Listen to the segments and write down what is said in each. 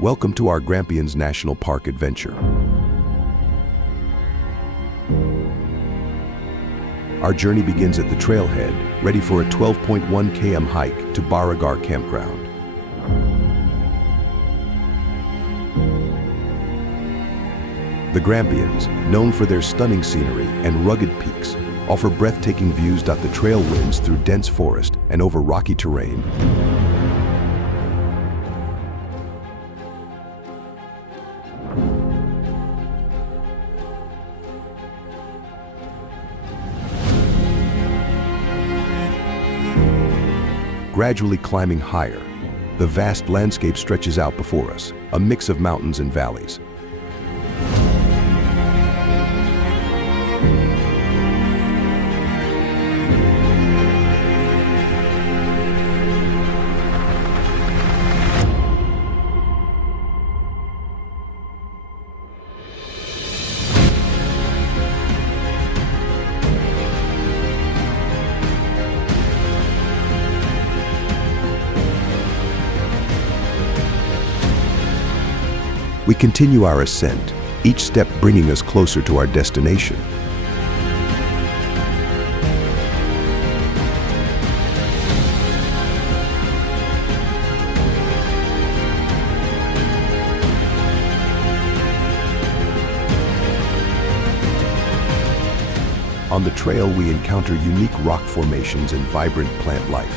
Welcome to our Grampians National Park adventure. Our journey begins at the trailhead, ready for a 12.1 km hike to Barigar Campground. The Grampians, known for their stunning scenery and rugged peaks, offer breathtaking views. The trail winds through dense forest and over rocky terrain. Gradually climbing higher, the vast landscape stretches out before us, a mix of mountains and valleys. We continue our ascent, each step bringing us closer to our destination. On the trail, we encounter unique rock formations and vibrant plant life.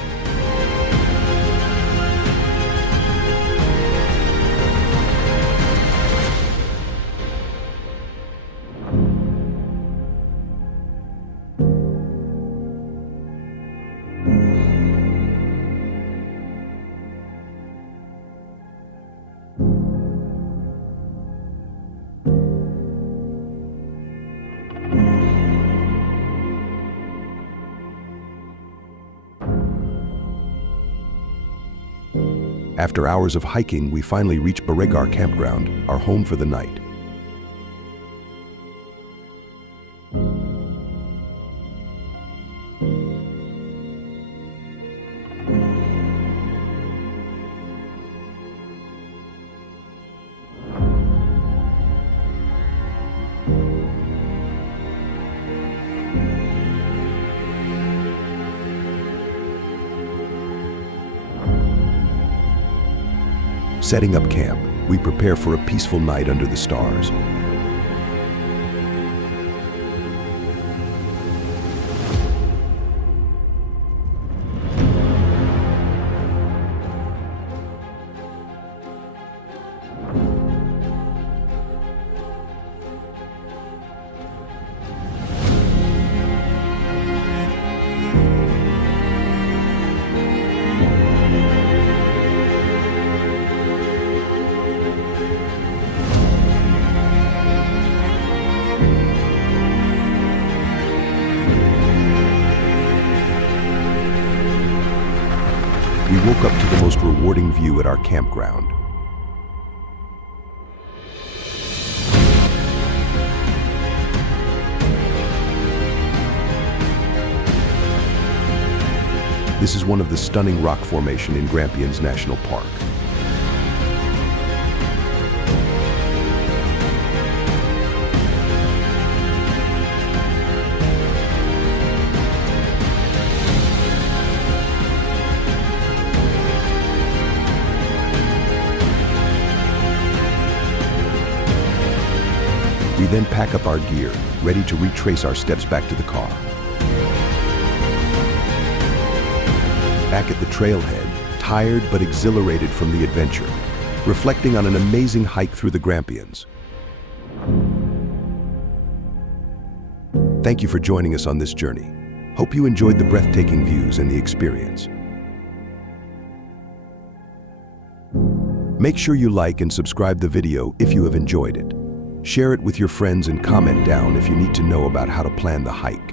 After hours of hiking, we finally reach Barigar Campground, our home for the night. Setting up camp, we prepare for a peaceful night under the stars. We woke up to the most rewarding view at our campground. This is one of the stunning rock formation in Grampians National Park. We then pack up our gear, ready to retrace our steps back to the car. Back at the trailhead, tired but exhilarated from the adventure, reflecting on an amazing hike through the Grampians. Thank you for joining us on this journey. Hope you enjoyed the breathtaking views and the experience. Make sure you like and subscribe the video if you have enjoyed it. Share it with your friends and comment down if you need to know about how to plan the hike.